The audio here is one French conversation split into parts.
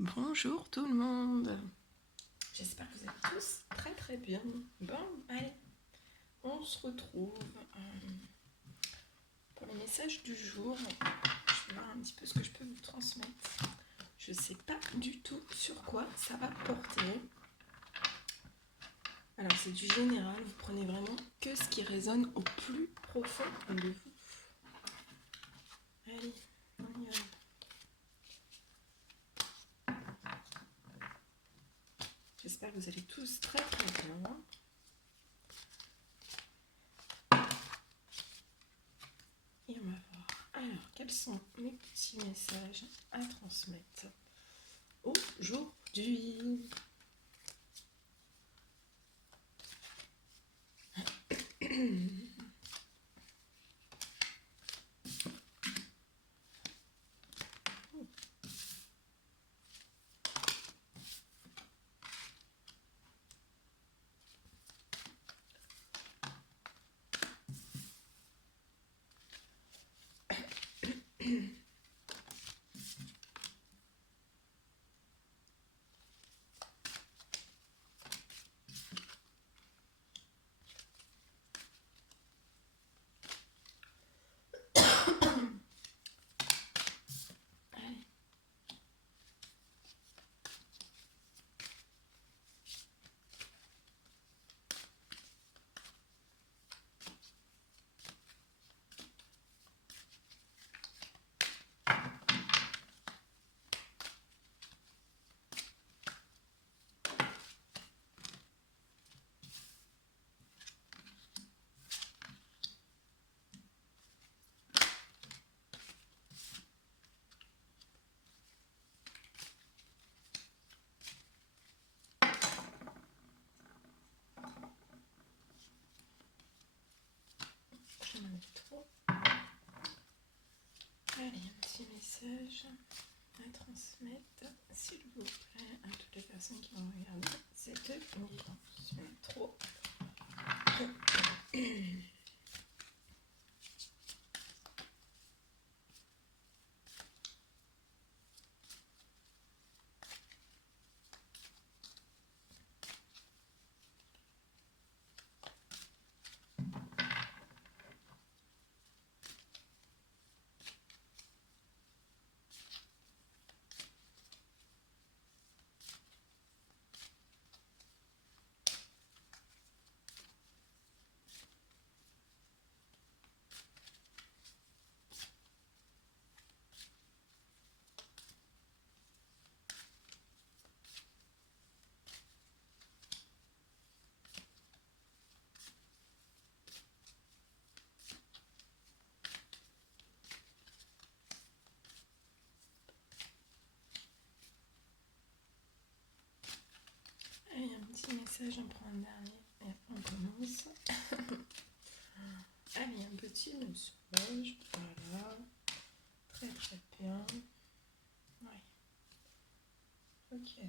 Bonjour tout le monde. J'espère que vous allez tous très très bien. Bon, allez, on se retrouve pour le message du jour. Je vais voir un petit peu ce que je peux vous transmettre. Je ne sais pas du tout sur quoi ça va porter. Alors c'est du général, vous prenez vraiment que ce qui résonne au plus profond de vous. Allez, on y va. J'espère que vous allez tous très très bien. Et on va voir. Alors, quels sont mes petits messages à transmettre aujourd'hui? Je m'en mets trop. Allez, un petit message à transmettre, s'il vous plaît, à toutes les personnes qui vont regarder cette vidéo. Je mets trop. Allez, un petit message, on prend un dernier et après on commence. Allez, un petit message, voilà. Très très bien. Oui. Ok.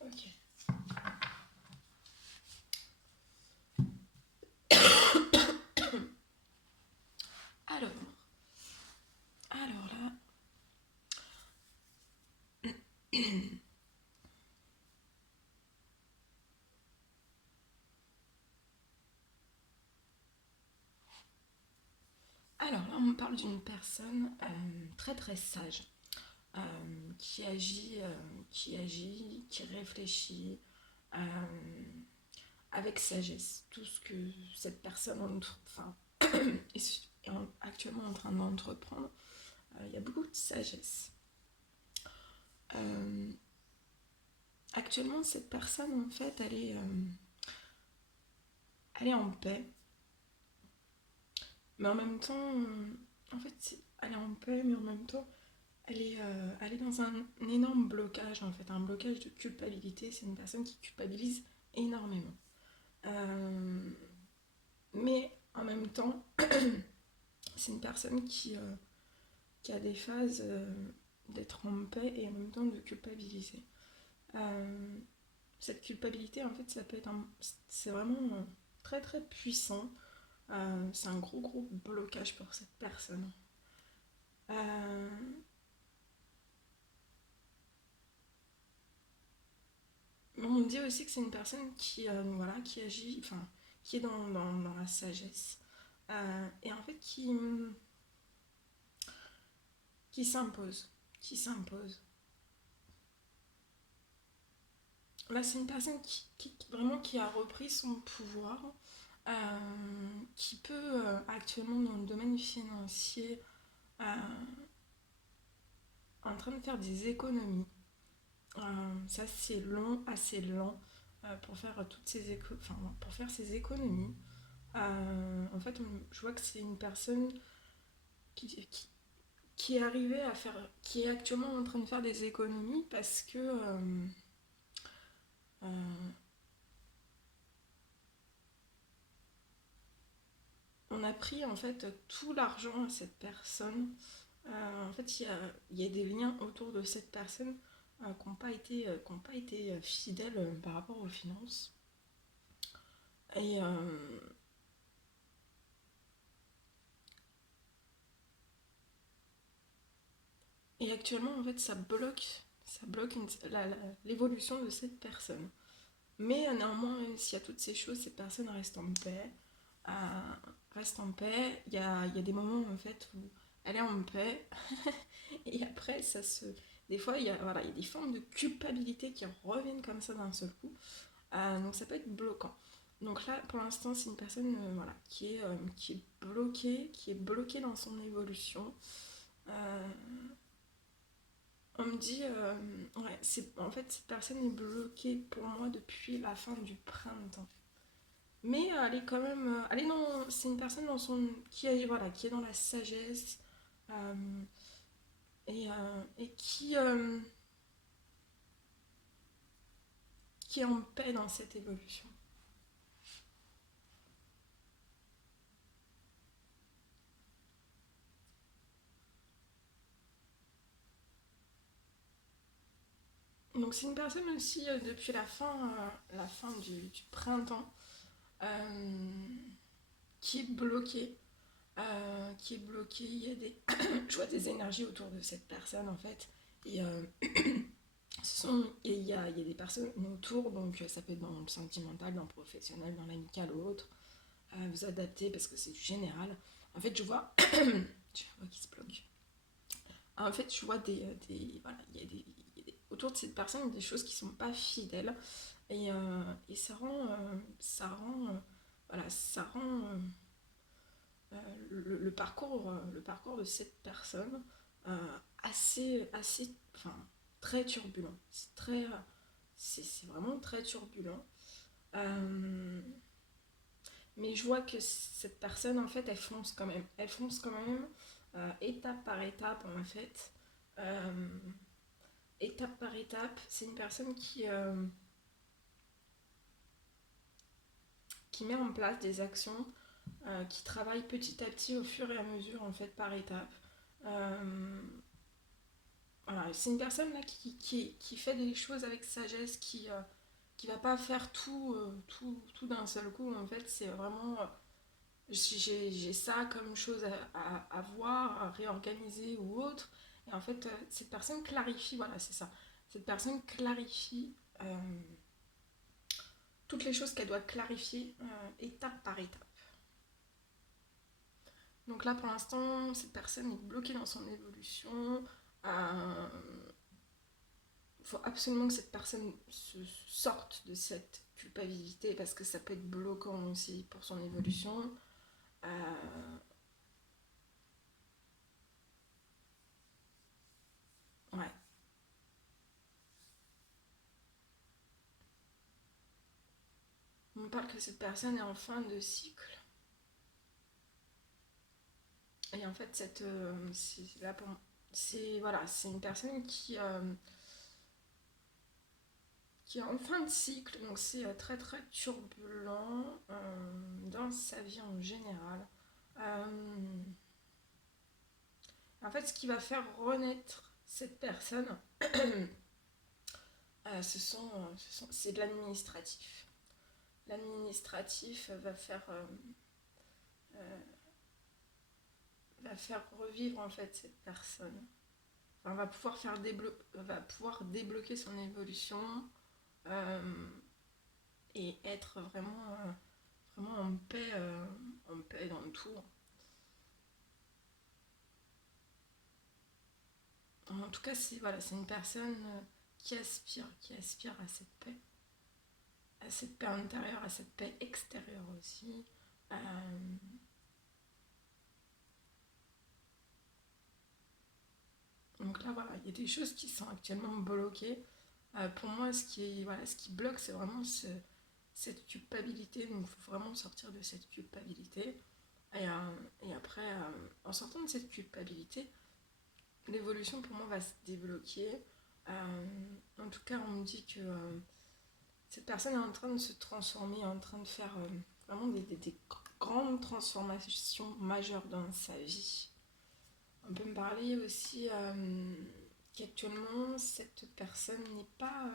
Ok. Alors, là. Alors là, on me parle d'une personne très très sage, qui réfléchit avec sagesse. Tout ce que cette personne est actuellement en train d'entreprendre, il y a beaucoup de sagesse. Actuellement, cette personne, en fait, elle est en paix. Mais en même temps, en fait, elle est en paix, mais en même temps, elle est dans un énorme blocage, en fait, un blocage de culpabilité. C'est une personne qui culpabilise énormément. Mais en même temps, c'est une personne qui a des phases d'être en paix et en même temps de culpabiliser. Cette culpabilité, en fait, ça peut être c'est vraiment très très puissant. C'est un gros gros blocage pour cette personne. Euh, on me dit aussi que c'est une personne qui, voilà, qui agit, enfin, qui est dans la sagesse. Et en fait, qui s'impose. Qui s'impose. Là, c'est une personne vraiment qui a repris son pouvoir, qui peut actuellement dans le domaine financier euh, en train de faire des économies. Ça c'est long, assez lent pour faire enfin, pour faire ses économies. En fait, je vois que c'est une personne qui, qui, qui est arrivée à faire, qui est actuellement en train de faire des économies parce que euh, on a pris en fait tout l'argent à cette personne. En fait, il y a des liens autour de cette personne qui n'ont pas été, fidèles par rapport aux finances. Et, et actuellement, en fait, ça bloque l'évolution de cette personne. Mais néanmoins, même s'il y a toutes ces choses, cette personne reste en paix. euh, Reste en paix. Il y a des moments en fait où elle est en paix. Et après, des fois, voilà, il y a des formes de culpabilité qui reviennent comme ça d'un seul coup. Donc ça peut être bloquant. Donc là, pour l'instant, c'est une personne voilà, qui est bloquée dans son évolution. Euh, on me dit, ouais, en fait, cette personne est bloquée pour moi depuis la fin du printemps. Mais elle est quand même, c'est une personne voilà, qui est dans la sagesse euh, et qui est en paix dans cette évolution. Donc c'est une personne aussi depuis la fin du printemps euh, qui est bloquée. Qui est bloquée. Il y a je vois des énergies autour de cette personne en fait. Et il y a des personnes autour, donc ça peut être dans le sentimental, dans le professionnel, dans l'amical ou autre. Vous adaptez parce que c'est du général. En fait, je vois, je vois qui se bloque. En fait, je vois voilà, autour de cette personne, il y a des choses qui sont pas fidèles et ça rend le parcours de cette personne assez, enfin, très turbulent. C'est vraiment très turbulent. Euh, mais je vois que cette personne, en fait, elle fonce quand même. Elle fonce quand même, étape par étape, en fait. Euh, Étape par étape. C'est une personne qui met en place des actions, qui travaille petit à petit au fur et à mesure, en fait, par étape. Euh, voilà, c'est une personne là qui fait des choses avec sagesse, qui va pas faire tout d'un seul coup. En fait, c'est vraiment j'ai ça comme chose à voir, à réorganiser ou autre. Et en fait, cette personne clarifie, voilà, c'est ça. Cette personne clarifie toutes les choses qu'elle doit clarifier étape par étape. Donc là, pour l'instant, cette personne est bloquée dans son évolution. Il faut absolument que cette personne se sorte de cette culpabilité parce que ça peut être bloquant aussi pour son évolution. Euh, ouais. On parle que cette personne est en fin de cycle. Et en fait, là pour, voilà, c'est une personne qui est en fin de cycle, donc c'est très très turbulent dans sa vie en général. Euh, En fait, ce qui va faire renaître cette personne, c'est de l'administratif. L'administratif va faire va faire revivre en fait cette personne. Enfin, va pouvoir débloquer son évolution euh, et être vraiment en paix dans le tout. En tout cas, c'est voilà, c'est une personne qui aspire à cette paix intérieure, à cette paix extérieure aussi. Euh, donc là, voilà, il y a des choses qui sont actuellement bloquées. Pour moi, ce qui bloque, c'est vraiment cette culpabilité. Donc, il faut vraiment sortir de cette culpabilité. Et après, en sortant de cette culpabilité, l'évolution pour moi va se débloquer. En tout cas, on me dit que cette personne est en train de se transformer, en train de faire vraiment des grandes transformations majeures dans sa vie. On peut me parler aussi qu'actuellement, cette personne n'est pas,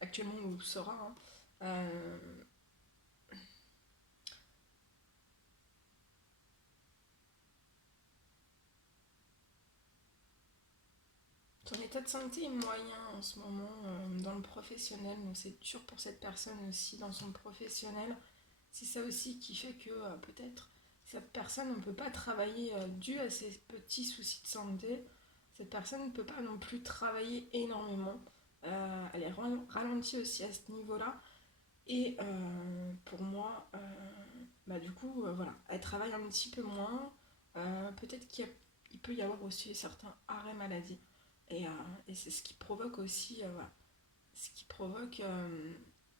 actuellement ou sera, hein, son état de santé est moyen en ce moment dans le professionnel, donc c'est dur pour cette personne aussi dans son professionnel. C'est ça aussi qui fait que peut-être cette personne ne peut pas travailler dû à ses petits soucis de santé. Cette personne ne peut pas non plus travailler énormément. Elle est ralentie aussi à ce niveau-là. Et pour moi, bah, du coup, voilà, elle travaille un petit peu moins. Peut-être qu'il peut y avoir aussi certains arrêts maladie. Et c'est ce qui provoque aussi, voilà, ce qui provoque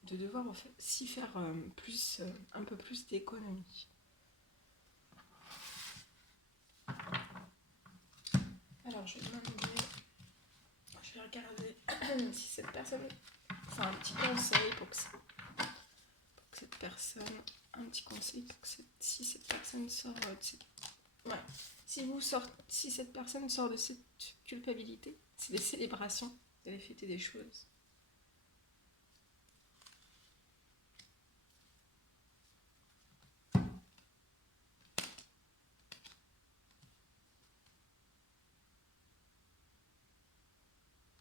de devoir aussi faire un peu plus d'économie. Alors je vais demander, je vais regarder si cette personne, enfin un petit conseil pour que cette personne, un petit conseil pour que si cette personne sort de cette, ouais, si cette personne sort de cette culpabilité, c'est des célébrations, d'aller fêter des choses.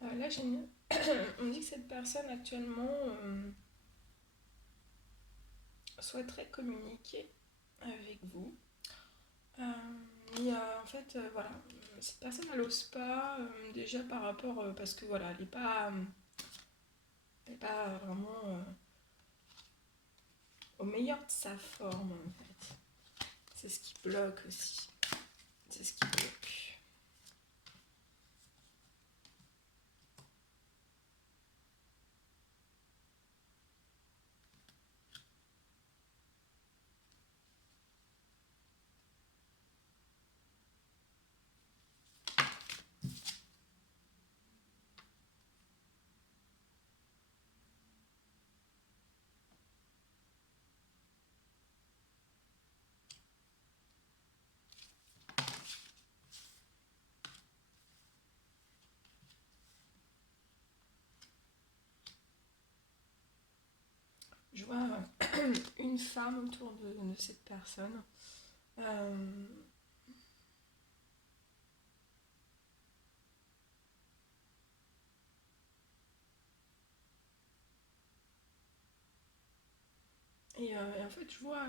Là, on me dit que cette personne actuellement souhaiterait communiquer avec vous. Mais en fait, voilà, cette personne elle n'ose pas, déjà par rapport, parce que voilà, elle est pas vraiment au meilleur de sa forme en fait. C'est ce qui bloque aussi. C'est ce qui bloque. Je vois une femme autour de cette personne. Euh, et en fait, je vois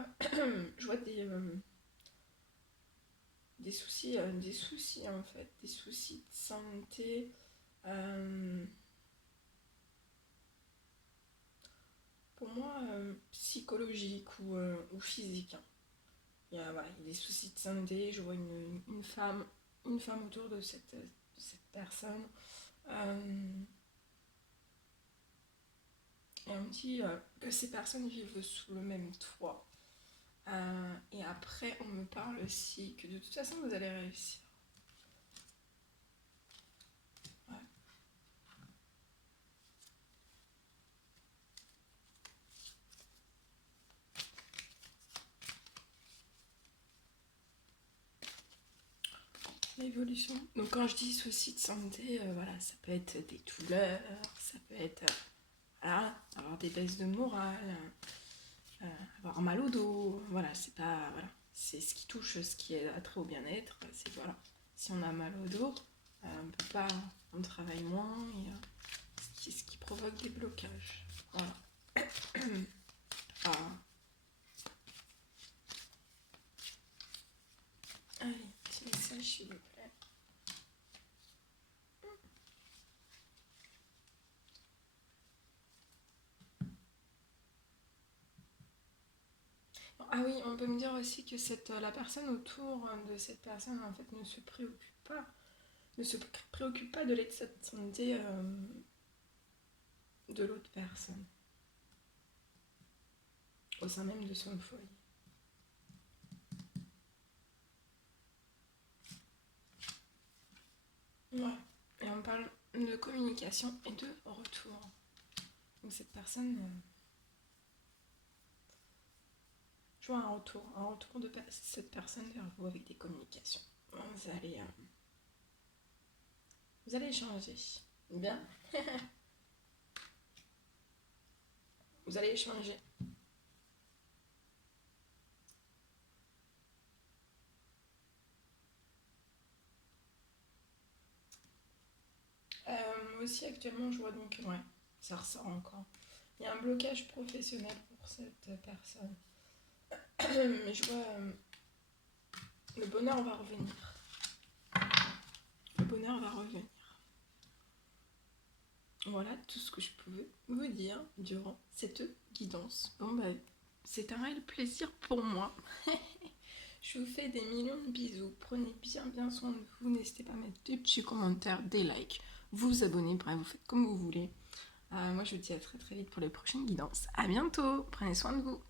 des soucis en fait, des soucis de santé. euh, pour moi, psychologique ou physique, hein. Voilà, il y a des soucis de santé. Je vois une femme autour de cette personne. Euh, et on me dit que ces personnes vivent sous le même toit. Et après, on me parle aussi que de toute façon, vous allez réussir. Ouais. L'évolution. Donc quand je dis soucis de santé, voilà, ça peut être des douleurs, ça peut être voilà, avoir des baisses de morale, avoir mal au dos, voilà, c'est pas voilà, c'est ce qui touche, ce qui est attrait au bien-être. C'est voilà, si on a mal au dos, on travaille moins, et ce qui provoque des blocages. Voilà. Ah. Allez, petit message s'il vous plaît. Ah oui, on peut me dire aussi que la personne autour de cette personne en fait ne se préoccupe pas de l'état de santé de l'autre personne au sein même de son foyer. Ouais. Et on parle de communication et de retour. Donc cette personne, je vois un retour de cette personne vers vous avec des communications. Vous allez échanger. Bien. Vous allez échanger. Moi aussi actuellement je vois donc, ouais, ça ressort encore. Il y a un blocage professionnel pour cette personne. Mais je vois le bonheur va revenir. Le bonheur va revenir. Voilà tout ce que je pouvais vous dire durant cette guidance. Bon bah, c'est un réel plaisir pour moi. Je vous fais des millions de bisous. Prenez bien soin de vous. N'hésitez pas à mettre des petits commentaires, des likes, vous abonner, bref, vous faites comme vous voulez. Moi je vous dis à très vite pour les prochaines guidances. À bientôt, prenez soin de vous.